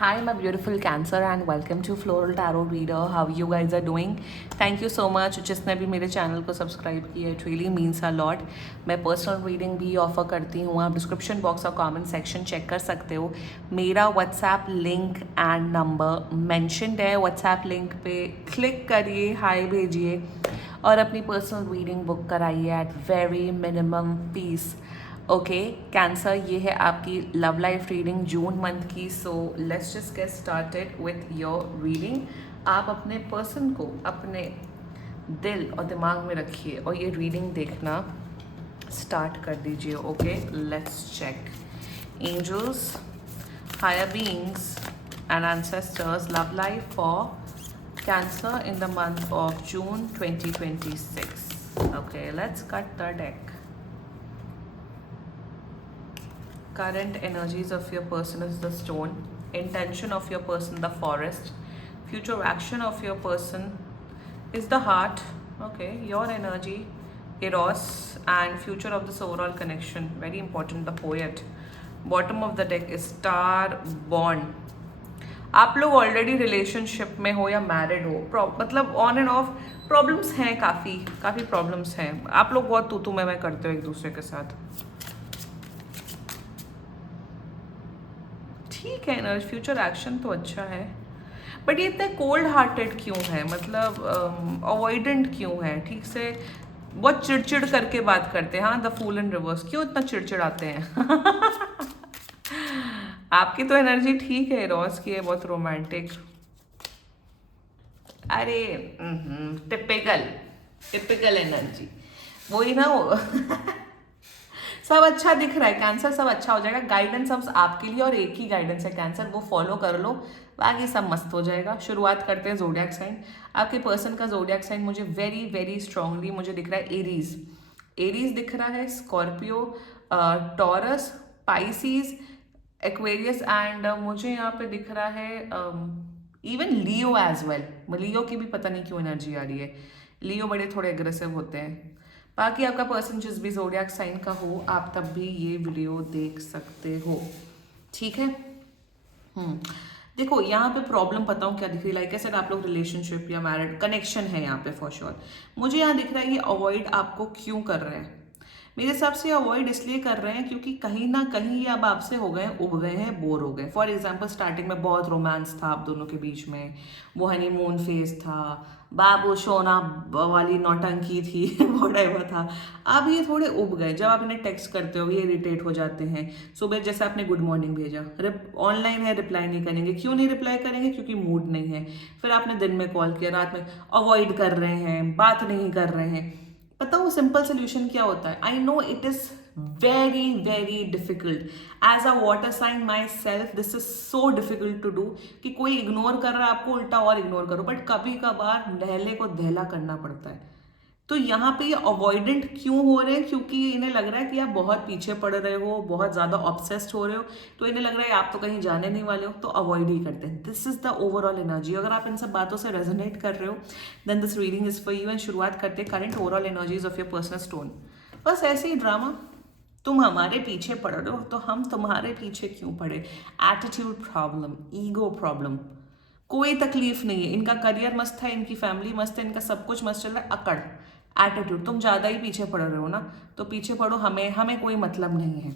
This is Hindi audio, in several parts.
Hi, my beautiful Cancer, and welcome to Floral Tarot Reader. How you guys are doing? Thank you so much. जिसने भी मेरे चैनल को सब्सक्राइब किया, it really means a lot. मैं पर्सनल रीडिंग भी ऑफर करती हूँ. आप डिस्क्रिप्शन बॉक्स और कमेंट सेक्शन चेक कर सकते हो. मेरा WhatsApp link and number mentioned है. व्हाट्सएप लिंक पे क्लिक करिए, हाय भेजिए और अपनी पर्सनल रीडिंग बुक कराइए at very minimum fees. Okay Cancer, ये है आपकी love life reading June month की. So let's just get started with your reading. आप अपने पर्सन को अपने दिल और दिमाग में रखिए और ये रीडिंग देखना स्टार्ट कर दीजिए. Okay, let's check. Angels, higher beings and ancestors, love life for Cancer in the month of June 2026. Okay, let's cut the deck. Current energies of your person is the stone. Intention of your person, the forest. Future action of your person is the heart. Okay, your energy, Eros, and future of this overall connection. Very important, the poet. Bottom of the deck is Star Born. आप लोग ऑलरेडी रिलेशनशिप में हो या मैरिड हो, मतलब ऑन एंड ऑफ प्रॉब्लम्स हैं, काफ़ी प्रॉब्लम्स हैं. आप लोग बहुत तू मैं करते हो एक दूसरे के साथ. ठीक है ना, फ्यूचर एक्शन तो अच्छा है, बट ये इतने कोल्ड हार्टेड क्यों है, मतलब अवॉइडेंट क्यों है, ठीक से बहुत चिड़चिड़ करके बात करते हैं. हाँ, द फूल इन रिवर्स, क्यों इतना चिड़चिड़ाते हैं? आपकी तो एनर्जी ठीक है, रॉस की है बहुत रोमांटिक. अरे टिपिकल टिपिकल एनर्जी वही ना वो. सब अच्छा दिख रहा है कैंसर, सब अच्छा हो जाएगा. गाइडेंस सब आपके लिए और एक ही गाइडेंस है कैंसर, वो फॉलो कर लो, बाकी सब मस्त हो जाएगा. शुरुआत करते हैं जोडियाक साइन. आपके पर्सन का जोडियाक साइन मुझे वेरी वेरी स्ट्रांगली मुझे दिख रहा है एरीज. एरीज दिख रहा है, Scorpio, taurus, Pisces, Aquarius and मुझे यहाँ पे दिख रहा है इवन लियो एज वेल. लियो की भी पता नहीं क्यों एनर्जी आ रही है. लियो बड़े थोड़े एग्रेसिव होते हैं. बाकी आपका पर्सन जिस भी जोडियाक साइन का हो, आप तब भी ये वीडियो देख सकते हो, ठीक है. देखो यहाँ पे प्रॉब्लम पता हूँ क्या दिख रही है. लाइक ऐसे आप लोग रिलेशनशिप या मैरिड कनेक्शन है यहाँ पे फॉर श्योर. मुझे यहाँ दिख रहा है ये अवॉइड आपको क्यों कर रहे हैं. मेरे हिसाब से अवॉइड इसलिए कर रहे हैं क्योंकि कहीं ना कहीं ये अब आपसे हो गए, उब गए हैं, बोर हो गए. फॉर एग्जाम्पल स्टार्टिंग में बहुत रोमांस था आप दोनों के बीच में, वो हनीमून फेज था, बाबू सोना वाली नौटंकी थी, वॉटेवर था. अब ये थोड़े उब गए. जब आप इन्हें टेक्स्ट करते हो ये इरिटेट हो जाते हैं. सुबह जैसे आपने गुड मॉर्निंग भेजा, ऑनलाइन है, रिप्लाई नहीं करेंगे. क्यों नहीं रिप्लाई करेंगे? क्योंकि मूड नहीं है. फिर आपने दिन में कॉल किया, रात में अवॉइड कर रहे हैं, बात नहीं कर रहे हैं. पता हूँ सिंपल सोल्यूशन क्या होता है. I know it is very very difficult. As a water sign myself this is so difficult to do कि कोई इग्नोर कर रहा है आपको, उल्टा और इग्नोर करो. बट कभी कभार नहले को दहला करना पड़ता है. तो यहाँ पे ये अवॉइडेंट क्यों हो रहे हैं? क्योंकि इन्हें लग रहा है कि आप बहुत पीछे पड़ रहे हो, बहुत ज़्यादा ऑब्सेस्ड हो रहे हो. तो इन्हें लग रहा है आप तो कहीं जाने नहीं वाले हो, तो अवॉइड ही करते हैं. This is the overall energy. अगर आप इन सब बातों से रेजोनेट कर रहे हो then this reading is for you. And शुरुआत करते हैं current overall energies of your personal stone. बस ऐसे ही ड्रामा. तुम हमारे पीछे पड़ रहे हो तो हम तुम्हारे पीछे क्यों पड़े. Attitude problem, ego problem. कोई तकलीफ नहीं है. इनका करियर मस्त है, इनकी फैमिली मस्त है, इनका सब कुछ मस्त चल रहा है. अकड़, एटीट्यूड. तुम ज़्यादा ही पीछे पड़ रहे हो ना, तो पीछे पड़ो, हमें हमें कोई मतलब नहीं है.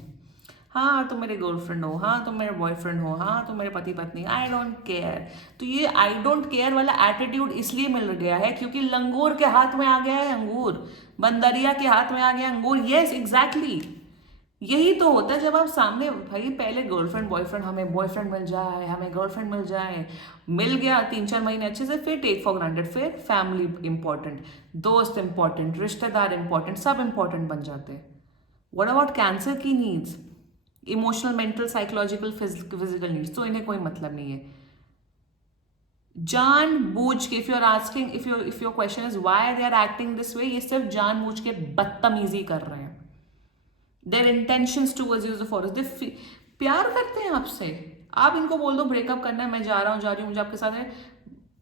हाँ तुम मेरे गर्लफ्रेंड हो, हाँ तुम मेरे बॉयफ्रेंड हो, हाँ तुम मेरे पति पत्नी, आई डोंट केयर. तो ये आई डोंट केयर वाला एटीट्यूड इसलिए मिल गया है क्योंकि लंगूर के हाथ में आ गया है अंगूर, बंदरिया के हाथ में आ गया अंगूर. Yes exactly. यही तो होता है जब आप सामने, भाई पहले गर्लफ्रेंड बॉयफ्रेंड, हमें बॉयफ्रेंड मिल जाए, हमें गर्लफ्रेंड मिल जाए, मिल गया 3-4 महीने अच्छे से, फिर टेक फॉर ग्रांटेड. फिर फैमिली इंपॉर्टेंट, दोस्त इंपॉर्टेंट, रिश्तेदार इंपॉर्टेंट, सब इंपॉर्टेंट बन जाते हैं. व्हाट अबाउट कैंसर की needs, emotional, mental, psychological, physical needs? तो इन्हें कोई मतलब नहीं है. जान बूझ के, if you are asking, if your question is why they are acting this way, ये सिर्फ जान बूझ के बदतमीजी कर रहे हैं. Their intentions towards you the forest. They प्यार करते हैं आपसे. आप इनको बोल दो ब्रेकअप करना है, मैं जा रहा हूँ, मुझे आपके साथ है,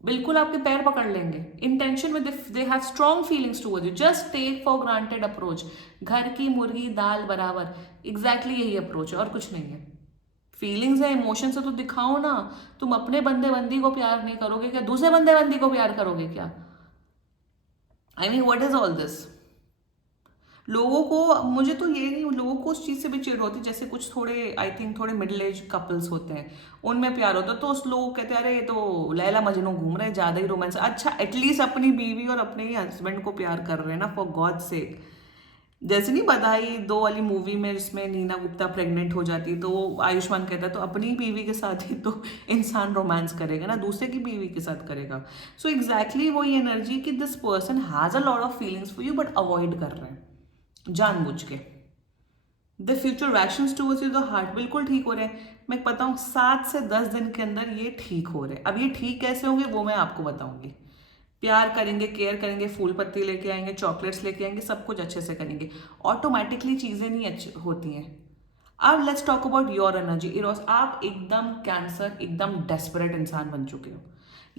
बिल्कुल आपके पैर पकड़ लेंगे. इंटेंशन में they have strong feelings towards you. Just take for granted approach. घर की मुर्गी दाल बराबर, एग्जैक्टली यही अप्रोच है और कुछ नहीं है. फीलिंग्स है, इमोशन से तो दिखाओ ना। तुम अपने बंदे बंदी को प्यार नहीं करोगे क्या, दूसरे बंदे बंदी को प्यार करोगे क्या? I mean what is all this? लोगों को, मुझे तो ये नहीं, लोगों को उस चीज़ से भी चिढ़ होती है, जैसे कुछ थोड़े आई थिंक थोड़े मिडिल एज कपल्स होते हैं, उनमें प्यार होता है तो उस लोग कहते हैं अरे ये तो लैला मजनू घूम रहे हैं, ज़्यादा ही रोमांस। अच्छा एटलीस्ट अपनी बीवी और अपने ही हस्बैंड को प्यार कर रहे हैं ना, फॉर गॉड सेक। जैसे नहीं बधाई 2 वाली मूवी में जिसमें नीना गुप्ता प्रेग्नेंट हो जाती है तो आयुष्मान कहता है तो अपनी बीवी के साथ ही तो इंसान रोमांस करेगा ना, दूसरे की बीवी के साथ करेगा। सो एग्जैक्टली वही एनर्जी कि this person has a lot of feelings for you but avoid कर रहे हैं जानबूझ के। The future reactions towards you the heart बिल्कुल ठीक हो रहे हैं। मैं बताऊं 7 से 10 दिन के अंदर ये ठीक हो रहे हैं। अब ये ठीक कैसे होंगे वो मैं आपको बताऊंगी। प्यार करेंगे, केयर करेंगे, फूल पत्ती लेके आएंगे, चॉकलेट्स लेके आएंगे, सब कुछ अच्छे से करेंगे, ऑटोमेटिकली चीजें नहीं अच्छी होती हैं। अब let's talk about your energy Eros. आप एकदम कैंसर, एकदम डेस्परेट इंसान बन चुके हो।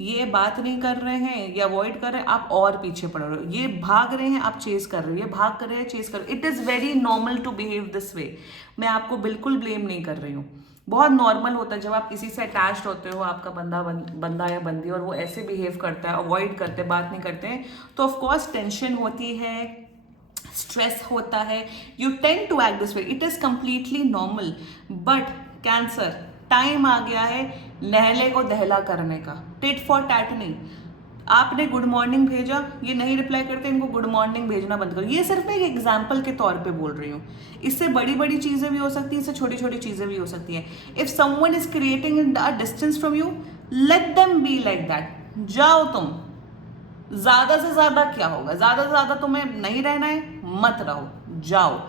ये बात नहीं कर रहे हैं, ये अवॉइड कर रहे हैं, आप और पीछे पड़ रहे हो। ये भाग रहे हैं, आप चेस कर रहे हो। ये भाग कर रहे हैं, चेस कर रहे हो। It is very normal to behave this way. मैं आपको बिल्कुल ब्लेम नहीं कर रही हूँ। बहुत नॉर्मल होता है जब आप किसी से अटैच्ड होते हो, आपका बंदा या बंदी, और वो ऐसे बिहेव करता है, अवॉइड करते हैं, बात नहीं करते हैं, तो ऑफकोर्स टेंशन होती है, स्ट्रेस होता है, you tend to act this way. It is completely normal. But Cancer, time आ गया है नहले को दहला करने का, टिट फॉर टैट नहीं। आपने गुड मॉर्निंग भेजा, ये नहीं रिप्लाई करते, इनको गुड मॉर्निंग भेजना बंद करो। ये सिर्फ मैं एक एग्जाम्पल के तौर पे बोल रही हूँ। इससे बड़ी बड़ी चीजें भी हो सकती हैं, इससे छोटी छोटी चीजें भी हो सकती हैं। If someone is creating a distance from you, let them be like that. जाओ तुम, ज्यादा से ज्यादा क्या होगा, ज्यादा से ज्यादा तुम्हें नहीं रहना है, मत रहो, जाओ।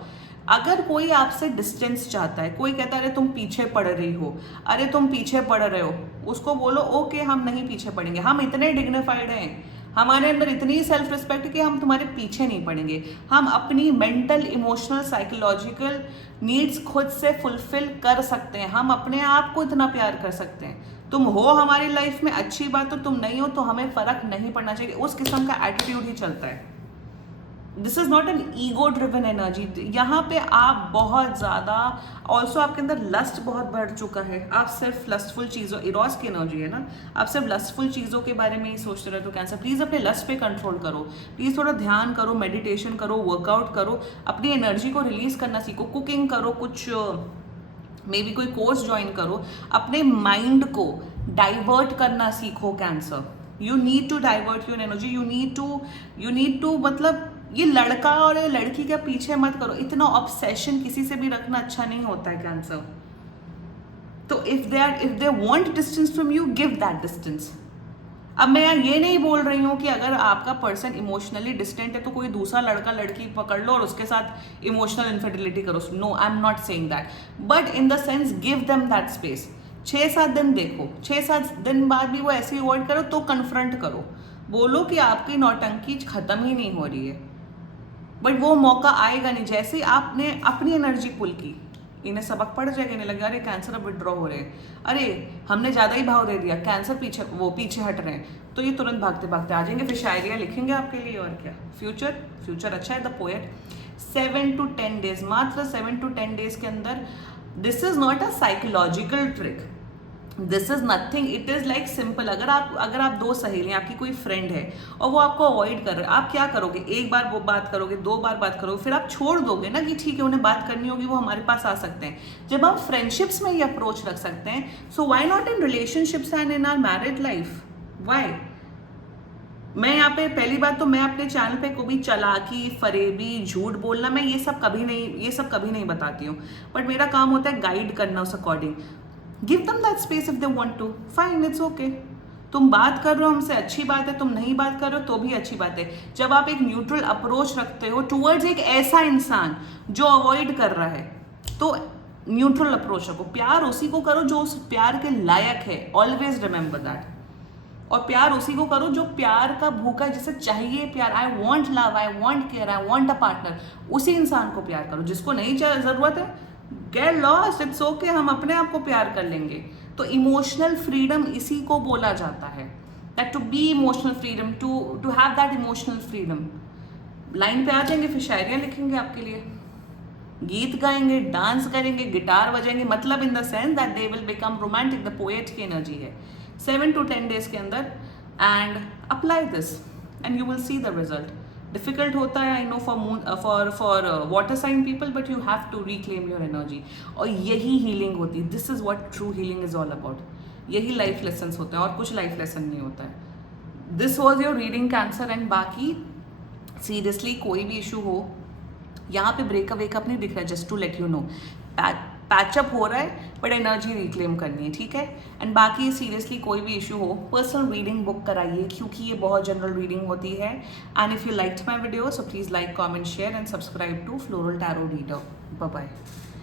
अगर कोई आपसे डिस्टेंस चाहता है, कोई कहता है अरे तुम पीछे पड़ रही हो, अरे तुम पीछे पड़ रहे हो, उसको बोलो ओके हम नहीं पीछे पड़ेंगे, हम इतने डिग्निफाइड हैं, हमारे अंदर इतनी सेल्फ रिस्पेक्ट कि हम तुम्हारे पीछे नहीं पड़ेंगे। हम अपनी मेंटल, इमोशनल, साइकोलॉजिकल नीड्स खुद से फुलफिल कर सकते हैं। हम अपने आप को इतना प्यार कर सकते हैं। तुम हो हमारी लाइफ में अच्छी बात, तो तुम नहीं हो तो हमें फर्क नहीं पड़ना चाहिए। उस किस्म का एटीट्यूड ही चलता है। This is not an ego driven energy. यहाँ पे आप बहुत ज़्यादा, ऑल्सो आपके अंदर लस्ट बहुत बढ़ चुका है। आप सिर्फ लस्टफुल चीज़ों, इरोस की एनर्जी है ना, आप सिर्फ लस्टफुल चीज़ों के बारे में ही सोचते रहते हो। कैंसर, प्लीज़ अपने लस्ट पे कंट्रोल करो, प्लीज़ थोड़ा ध्यान करो, मेडिटेशन करो, वर्कआउट करो, अपनी एनर्जी को रिलीज करना सीखो, कुकिंग करो, कुछ मे बी कोई कोर्स ज्वाइन करो, अपने माइंड को डाइवर्ट करना सीखो। Cancer, you need to divert your energy, you need to मतलब ये लड़का और लड़की के पीछे मत करो। इतना ऑब्सेशन किसी से भी रखना अच्छा नहीं होता है कैंसर। तो if they want distance from you, give that distance. अब मैं ये नहीं बोल रही हूँ कि अगर आपका पर्सन इमोशनली डिस्टेंट है तो कोई दूसरा लड़का लड़की पकड़ लो और उसके साथ इमोशनल इनफिडिलिटी करो। No, I am not saying that, but in the sense give them that space. 6-7 दिन देखो, 6-7 दिन बाद भी वो ऐसे अवॉइड करो तो कन्फ्रंट करो, बोलो कि आपकी नौटंकी खत्म ही नहीं हो रही है। बट वो मौका आएगा नहीं। जैसे आपने अपनी एनर्जी पुल की, इन्हें सबक पड़ जाएगा, इन्हें लगे अरे कैंसर अब विड्रॉ हो रहे हैं, अरे हमने ज़्यादा ही भाव दे दिया, कैंसर पीछे हट रहे हैं, तो ये तुरंत भागते भागते आ जाएंगे, फिर शायरियाँ लिखेंगे आपके लिए। और क्या, फ्यूचर अच्छा है। द पोएट, 7 to 10 डेज, मात्र 7 to 10 डेज के अंदर। This is not a psychological trick, this is nothing, it is like simple. अगर आप 2 सहेलियां, आपकी कोई फ्रेंड है और वो आपको अवॉइड कर रहे हैं, आप क्या करोगे? एक बार वो बात करोगे, 2 बार बात करोगे, फिर आप छोड़ दोगे ना कि ठीक है उन्हें बात करनी होगी, वो हमारे पास आ सकते हैं। जब हम फ्रेंडशिप्स में ये अप्रोच रख सकते हैं, so why not in relationships and in our married life? Why? मैं यहाँ पे पहली बात तो मैं अपने चैनल पे कभी चालाकी, फरेबी, झूठ बोलना, मैं ये सब कभी नहीं बताती हूँ। बट मेरा काम होता है गाइड करना उस according. Give them that space if they want to, fine, it's okay. तुम बात कर रहे हो हमसे, अच्छी बात है, तुम नहीं बात कर रहे हो तो भी अच्छी बात है। जब आप एक न्यूट्रल अप्रोच रखते हो टूवर्ड्स एक ऐसा इंसान जो अवॉइड कर रहा है, तो न्यूट्रल अप्रोच रखो। प्यार उसी को करो जो उस प्यार के लायक है, ऑलवेज रिमेंबर दैट। और प्यार उसी को करो जो प्यार का भूखा है, जिसे चाहिए प्यार। I want love, I want care, I want a partner, उसी इंसान को प्यार करो। जिसको नहीं जरूरत है, गेट लॉस्ट, इट्स ओके, हम अपने आप को प्यार कर लेंगे। तो इमोशनल फ्रीडम इसी को बोला जाता है, that to be emotional freedom, to have that emotional freedom. Line पे आ जाएंगे, फिर शायरियाँ लिखेंगे आपके लिए। गीत गाएंगे, डांस करेंगे, गिटार बजाएंगे, मतलब in the sense that they will become romantic, the poet की एनर्जी है 7 to 10 days के अंदर। And apply this and you will see the result. Difficult होता है, I know, for moon for water sign people, but you have to reclaim your energy. और यही हीलिंग होती है, this is what true healing is all about. यही लाइफ लेसन होते हैं और कुछ लाइफ लेसन नहीं होता है। This was your reading cancer. And बाकी सीरियसली कोई भी इशू हो, यहाँ पे ब्रेकअप वेकअप नहीं दिख रहा है, just to let you know. Patch up हो रहा है बट एनर्जी रिक्लेम करनी है, ठीक है। एंड बाकी सीरियसली कोई भी इशू हो, पर्सनल रीडिंग बुक कराइए, क्योंकि ये बहुत जनरल रीडिंग होती है। And if you liked my video, so please like, comment, share and subscribe to floral tarot reader. Bye bye.